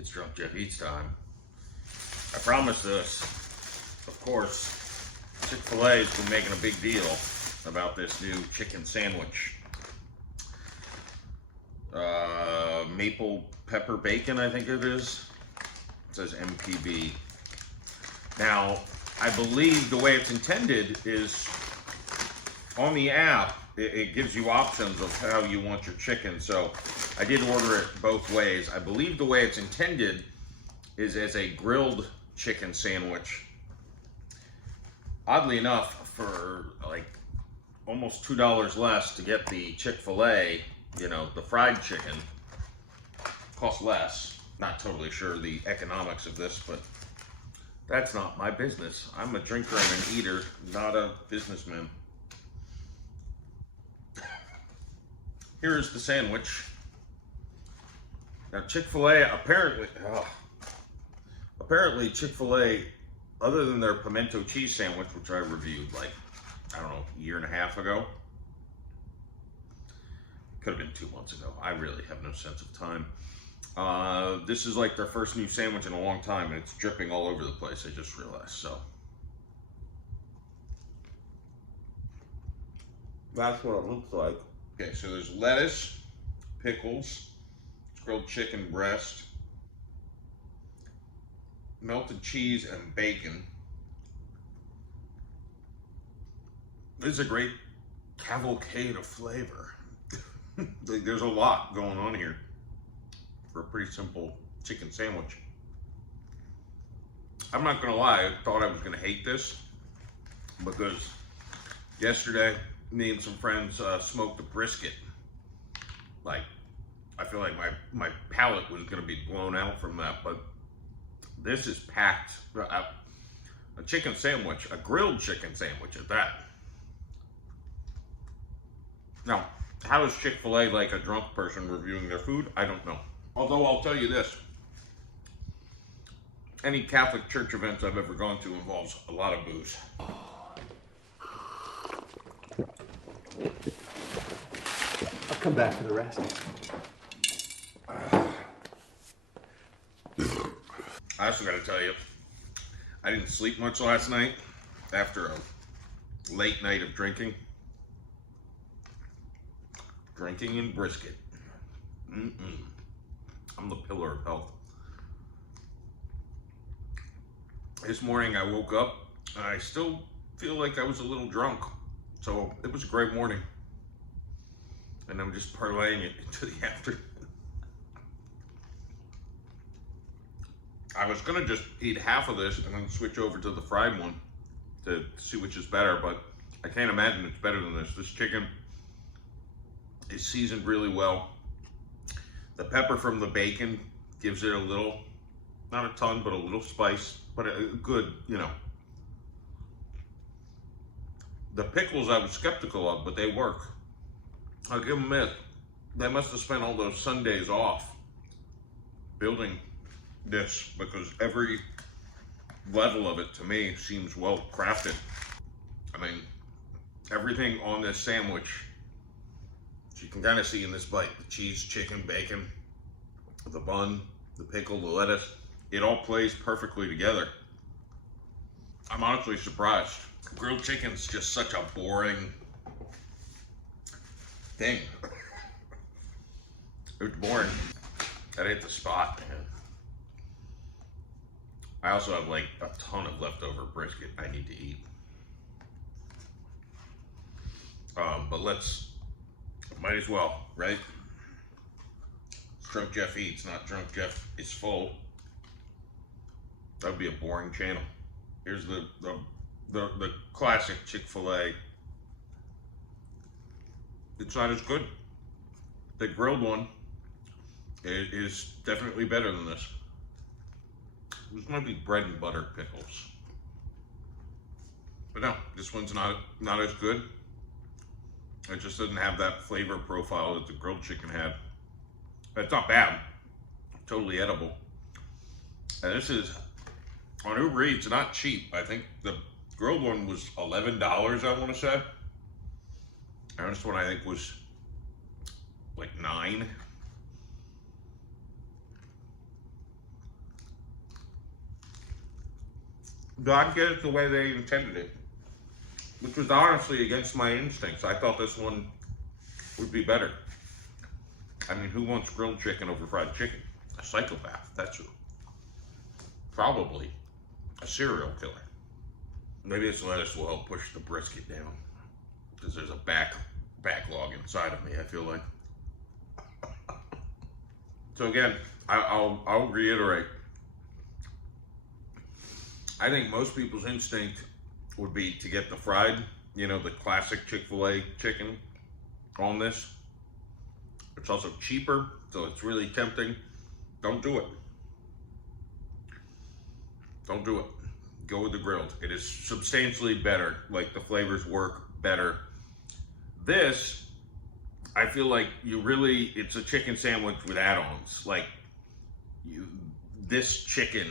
It's Drunk Jeff Eats time. I promise this. Of course, Chick-fil-A has been making a big deal about this new chicken sandwich. Maple pepper bacon, I think it is. It says MPB. Now, I believe the way it's intended is on the app, it gives you options of how you want your chicken. So I did order it both ways. I believe the way it's intended is as a grilled chicken sandwich. Oddly enough, for like almost $2 less to get the Chick-fil-A, you know, the fried chicken, costs less. Not totally sure the economics of this, but that's not my business. I'm a drinker and an eater, not a businessman. Here is the sandwich. Now Chick-fil-A apparently Chick-fil-A, other than their pimento cheese sandwich, which I reviewed like, I don't know, a year and a half ago. Could have been 2 months ago. I really have no sense of time. This is like their first new sandwich in a long time, and it's dripping all over the place, I just realized, so. That's what it looks like. Okay, so there's lettuce, pickles, grilled chicken breast, melted cheese, and bacon. This is a great cavalcade of flavor. There's a lot going on here for a pretty simple chicken sandwich. I'm not gonna lie, I thought I was gonna hate this because yesterday, me and some friends smoked a brisket. Like, I feel like my palate was gonna be blown out from that, but this is packed. A chicken sandwich, a grilled chicken sandwich at that. Now, how is Chick-fil-A like a drunk person reviewing their food? I don't know. Although I'll tell you this, any Catholic church events I've ever gone to involves a lot of booze. I'll come back for the rest. I also gotta tell you, I didn't sleep much last night after a late night of drinking. Drinking and brisket. I'm the pillar of health. This morning I woke up and I still feel like I was a little drunk. So it was a great morning. And I'm just parlaying it into the afternoon. I was gonna just eat half of this and then switch over to the fried one to see which is better, but I can't imagine it's better than this. This chicken is seasoned really well. The pepper from the bacon gives it a little, not a ton, but a little spice, but a good, you know. The pickles I was skeptical of, but they work. I'll give them this. They must have spent all those Sundays off building this, because every level of it to me seems well crafted. I mean, everything on this sandwich, you can kind of see in this bite, the cheese, chicken, bacon, the bun, the pickle, the lettuce, it all plays perfectly together. I'm honestly surprised. Grilled chicken's just such a boring thing. It's boring. That hit the spot, man. I also have like a ton of leftover brisket I need to eat. But might as well, right? It's Drunk Jeff Eats, not Drunk Jeff is Full. That would be a boring channel. Here's the classic Chick-fil-A. It's not as good. The grilled one is definitely better than this. This might be bread and butter pickles. But no, this one's not as good. It just doesn't have that flavor profile that the grilled chicken had. But it's not bad. Totally edible. And this is, on Uber Eats, not cheap. I think the grilled one was $11, I want to say. And this one I think was like $9. God get it the way they intended it, which was honestly against my instincts. I thought this one would be better. I mean, who wants grilled chicken over fried chicken? A psychopath, that's who. Probably a serial killer. Maybe this lettuce will help push the brisket down, because there's a backlog inside of me, I feel like. So again, I'll reiterate. I think most people's instinct would be to get the fried, you know, the classic Chick-fil-A chicken on this. It's also cheaper, so it's really tempting. Don't do it. Don't do it. Go with the grilled. It is substantially better. Like, the flavors work better. This, I feel like it's a chicken sandwich with add-ons. Like, this chicken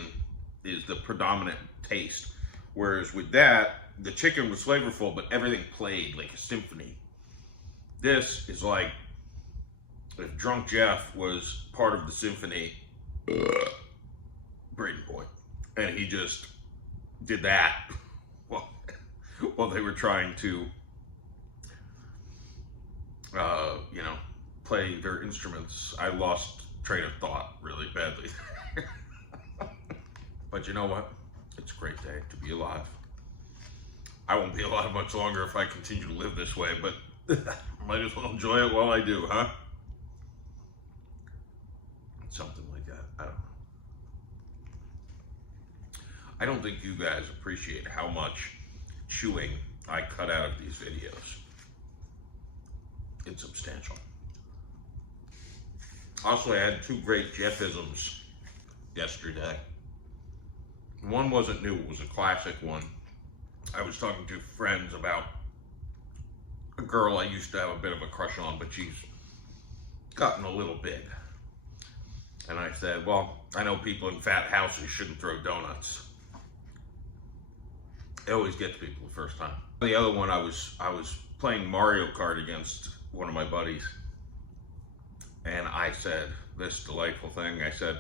is the predominant taste. Whereas with that, the chicken was flavorful, but everything played like a symphony. This is like if Drunk Jeff was part of the symphony, Braden Boy, and he just did that while they were trying to, you know, play their instruments. I lost train of thought really badly. But you know what? It's a great day to be alive. I won't be alive much longer if I continue to live this way, but might as well enjoy it while I do, huh? Something like that. I don't know. I don't think you guys appreciate how much chewing I cut out of these videos. It's substantial. Also, I had two great Jeffisms yesterday. One wasn't new, it was a classic one. I was talking to friends about a girl I used to have a bit of a crush on, but she's gotten a little big. And I said, well, I know people in fat houses shouldn't throw donuts. It always gets people the first time. The other one, I was playing Mario Kart against one of my buddies. And I said this delightful thing. I said,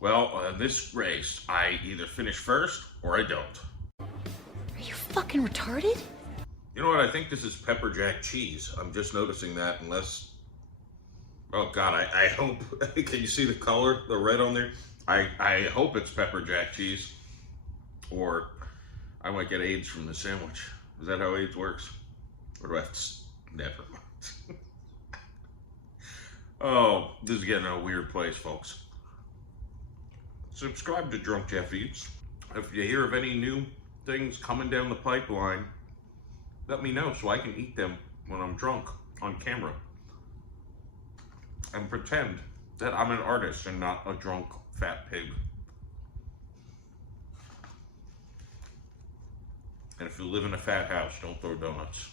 well, this race, I either finish first or I don't. Are you fucking retarded? You know what? I think this is pepper jack cheese. I'm just noticing that, unless... Oh, God, I hope... Can you see the color, the red on there? I hope it's pepper jack cheese. Or I might get AIDS from the sandwich. Is that how AIDS works? Or do I have to... Never mind. Oh, this is getting a weird place, folks. Subscribe to Drunk Jeff Eats. If you hear of any new things coming down the pipeline, let me know so I can eat them when I'm drunk on camera. And pretend that I'm an artist and not a drunk fat pig. And if you live in a fat house, don't throw donuts.